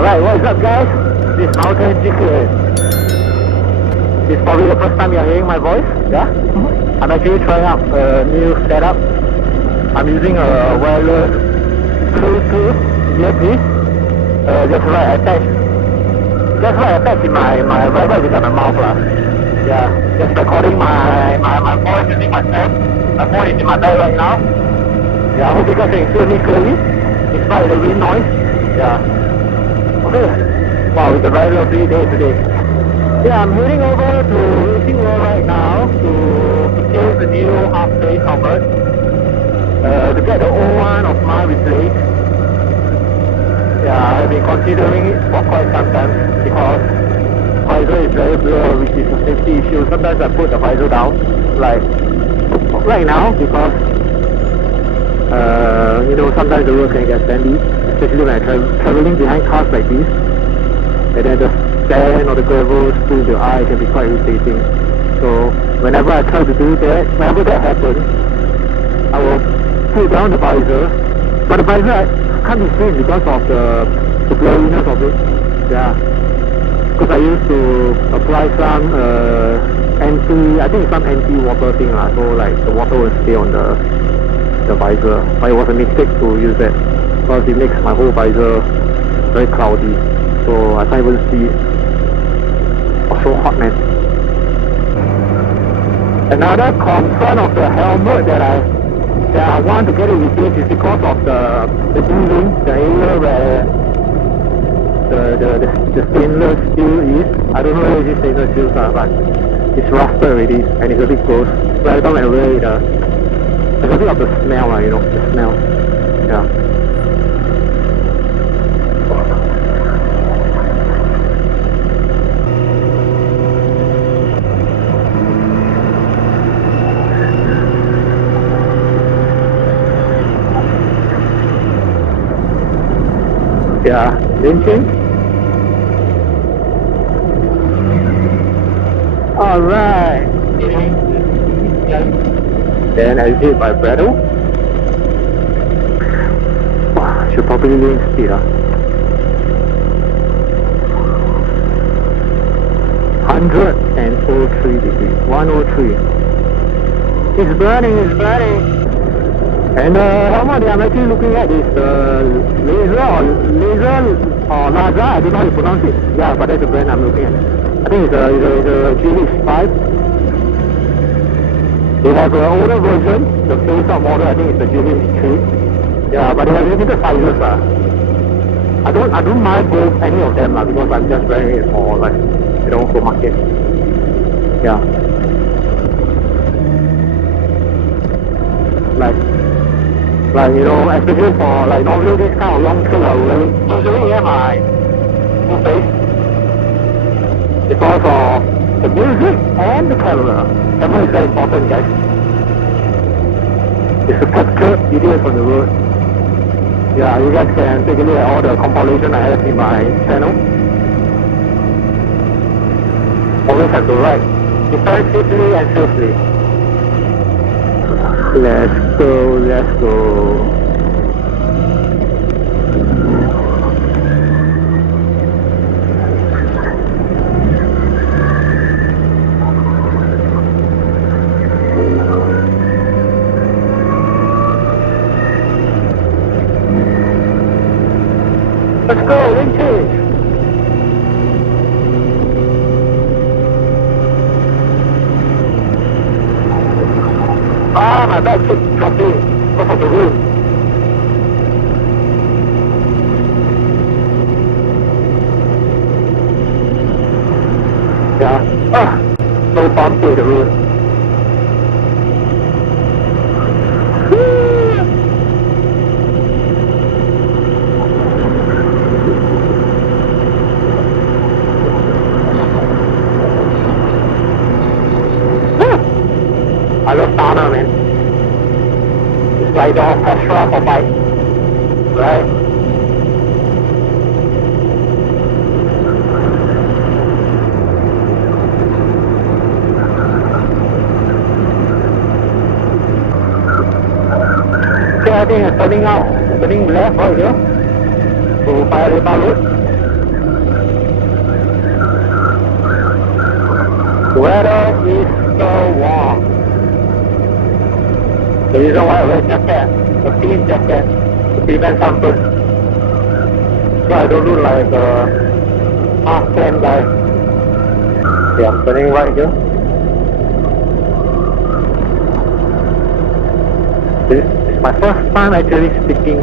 Alright, what is up guys? This is Mountain GK. This is probably the first time you're hearing my voice, yeah? I'm actually trying out a new setup. I'm using a wireless Bluetooth earpiece. Just right attached in my right beside my mouth lah. Yeah, just recording my voice using my phone. My phone is in my bag right now. Yeah, I hope you guys can hear me clearly. It's not the wind noise. Yeah. Okay. Wow, it's a very lovely day today. Yeah, I'm heading over to Racing World right now to purchase the new half-face helmet. To get the old one of mine replaced. Yeah, I've been considering it for quite some time because visor is very blurry, which is a safety issue. Sometimes I put the visor down, like right now, because you know, sometimes the road can get sandy, especially when I'm traveling behind cars like this, and then the sand or the gravel through the eye can be quite irritating. So whenever I try to do that, whenever that happens, I will pull down the visor, but the visor can't be seen because of the blurriness of it. Yeah, because I used to apply some I think it's some anti-water thing lah, so like the water will stay on the visor, but it was a mistake to use that because it makes my whole visor very cloudy, so I can't even see it. Oh, so hot, man. Another concern of the helmet that I want to get it replaced is because of the D-ring, the area where the stainless steel is. I don't know where this stainless steel are, but it's rusted already and it's a bit gross. So every time I wear it, there's a bit of the smell, you know, the smell. Yeah. Yeah, lane change. Alright. Then exit by pedal. Should probably lane speed. 103 degrees. 103. It's burning, it's burning. And the helmet that I'm actually looking at is the laser or Laza, I don't know how you pronounce it. Yeah, but that's the brand I'm looking at. I think it's a GH5. They have an older version, the face-up model, I think it's the GH3. Yeah, but they have limited sizes. I don't mind both, any of them because I'm just wearing it for like, you know, for market. Yeah. Like, you know, especially for like normally this kind of long trail I will usually wear my full face because of the music and the camera. Camera is very important, guys. It's to capture videos on the road. Yeah, you guys can take a look at all the compilation I have in my channel. Always have to ride effectively and safely. Let's go. Let's go, lane change. Ah, my back keeps dropping because of the wind. Yeah. So bumpy the road. I love sauna, man. It's like the orchestra for bike, right? Okay, I think it's turning left right here to Paya Lebar Road. The weather is so warm. The reason why I wear a jacket, a clean jacket, to prevent sunburn. So I don't look like a half-tan guy. Okay, I'm turning right here. This is my first time actually speaking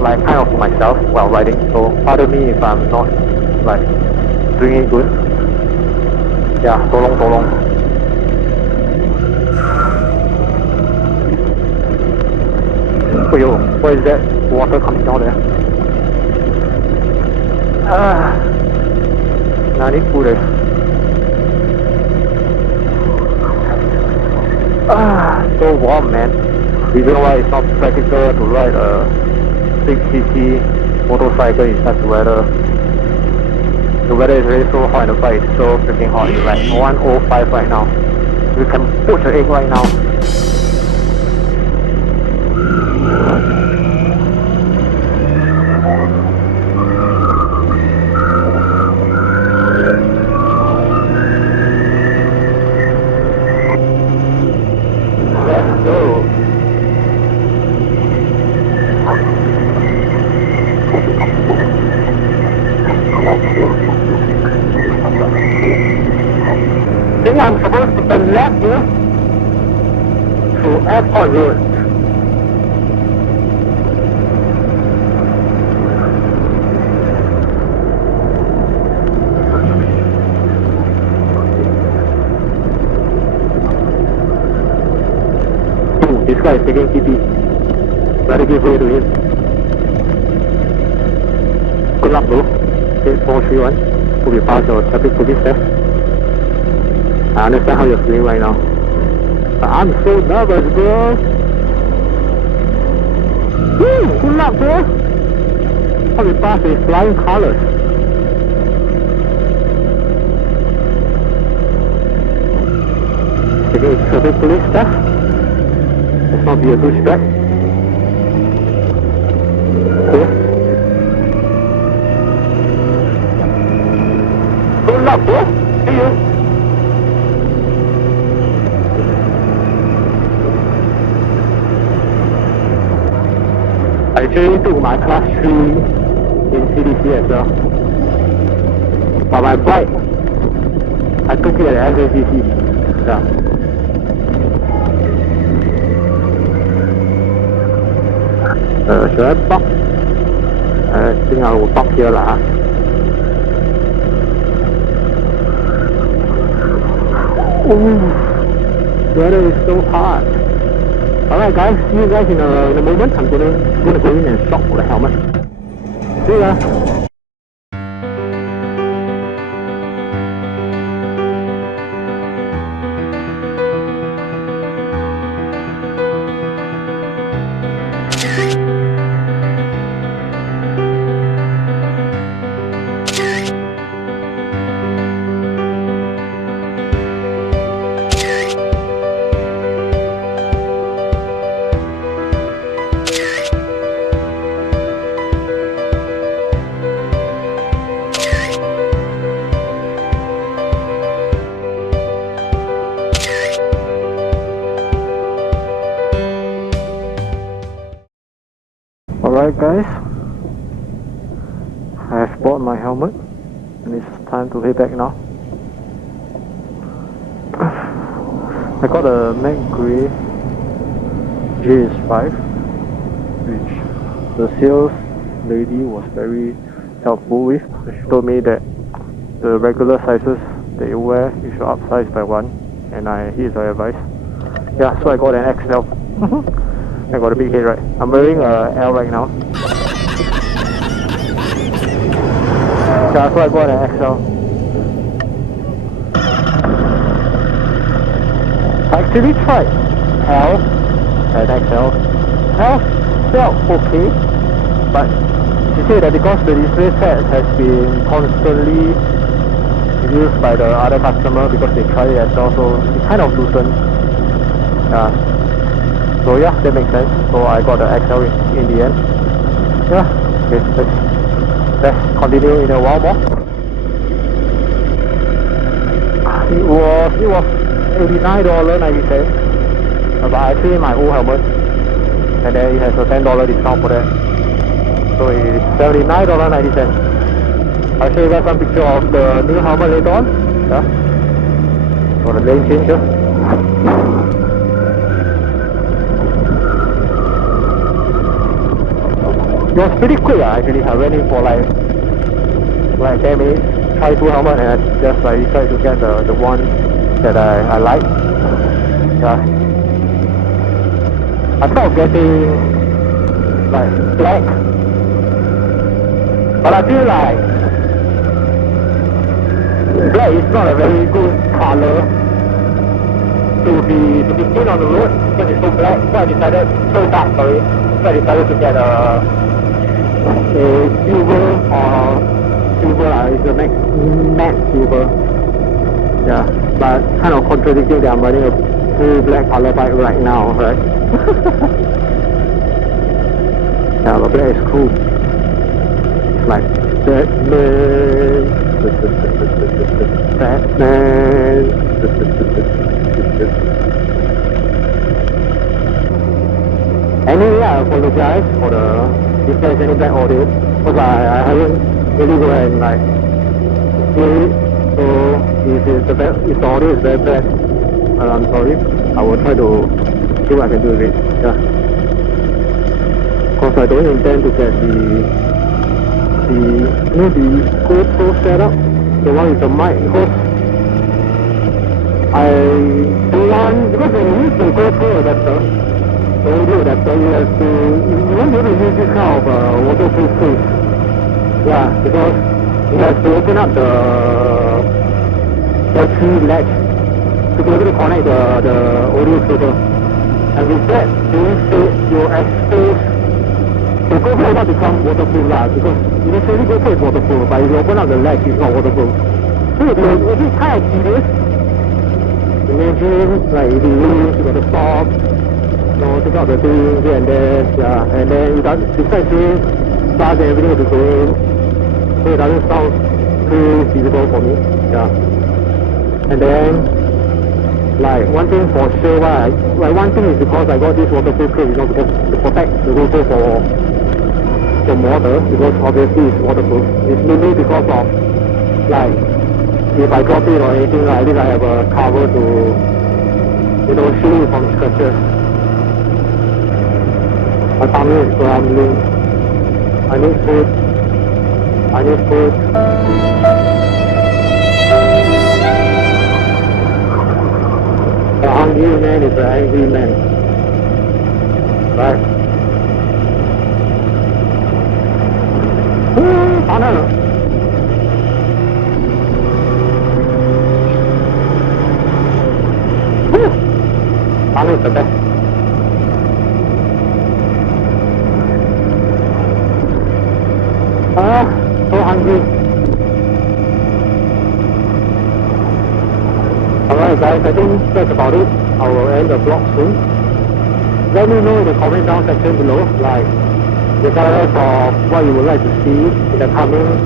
like kind of to myself while riding, so pardon me if I'm not like doing it good. Yeah, so long. Oh yo, what is that water coming down there? I need food. So warm, man. Reason why it's not practical to ride a 6cc motorcycle in such weather. The weather is really so hot and the fire is so freaking hot. It's like 105 right now. You can poach an egg right now. Let's go. I think I'm supposed to turn left here to Airport Road. This guy is taking TP. Better give way to him. Good luck, bro. 8431. Hope you pass your traffic police test. I understand how you're feeling right now. But I'm so nervous, bro. Woo! Good luck, bro. Hope you pass with flying colors. Taking a traffic police test. Let's not be a douchebag. Okay. Good luck, bro. See you. I actually took my class 3 in CDC as well. But my bike, I took it at SACC. Yeah. Should I park? I think I will park here lah. Ooh, weather is so hot. Alright guys, see you guys in a moment. I'm gonna go in and shop for the helmet. See ya! Alright guys, I have bought my helmet and it's time to head back now. I got a Mac Grey GS5, which the sales lady was very helpful with. She told me that the regular sizes that you wear, you should upsize by one, and I heed her advice. Yeah, so I got an XL. I got a big head, right? I'm wearing a L right now. Yeah, so I got an XL. I actually tried L and XL. L felt okay, but she said that because the display set has been constantly used by the other customer because they tried it as well, so it kind of loosened. Yeah. So yeah, that makes sense. So I got the XL in the end. Yeah, okay, let's continue in a while more. it was $89.90. But I trade my old helmet, and then it has a $10 discount for that. So it's $79.90. I'll show you guys some picture of the new helmet later on. Yeah. For the lane changer. It was pretty quick actually. I went in for like 10 minutes, try two helmets, and I just decided to get the one that I like. Yeah. I thought of getting like black, but I feel like black is not a very good color to be seen on the road because it's so black. So I decided so I decided to get a silver or silver. It's a matte silver. Yeah, but kind of contradicting that I'm running a full black color bike right now, right? Yeah, but black is cool. It's like Batman. Anyway, I apologize for if there's any bad audio, because I haven't really go and like hear it. So if the audio is very bad, I'm sorry. I will try to see what I can do with it. Yeah. Because I don't intend to get the Gopro setup, the one with the mic, because because when you use the Gopro adapter, the audio adapter, you won't be able to use this kind of waterproof case. Yeah, because you have to open up the key latch to be able to connect the audio cable. And with that being said, you expose the Gopro will not become waterproof because initially Gopro is waterproof, but if you open up the latch, it's not waterproof. So it's kind of tedious. Imagine like if you lose, you got to stop, take out the thing here and there, yeah, and then besides doing stars and everything will be going, so it doesn't sound too feasible for me, yeah. And then, like one thing for sure, one thing is because I got this waterproof case, because to protect the Gopro from water, because obviously it's waterproof. It's mainly because of like if I drop it or anything, at least I have a cover to shield it from scratches. My tummy is grumbling. I need food. A hungry man is an angry man. Right? Tunnel. Tunnel is the best. So hungry. Alright guys, I think that's about it. I will end the vlog soon. Let me know in the comment down section below, like regardless of what you would like to see in the coming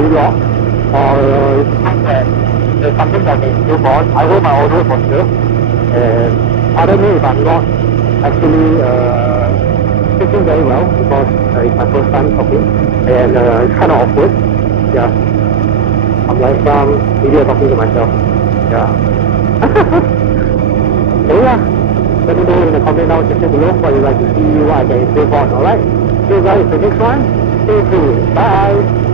vlog, or there's something that is newborn. I hope my audio was good. And pardon me if I'm not actually speaking very well, because it's my first time talking, and it's kind of awkward. Yeah, I'm like some idiot talking to myself. Yeah. So yeah, let me know in the comment down section below what you'd like to see, what I can improve on. Alright, see you guys in the next one. Stay tuned. Bye.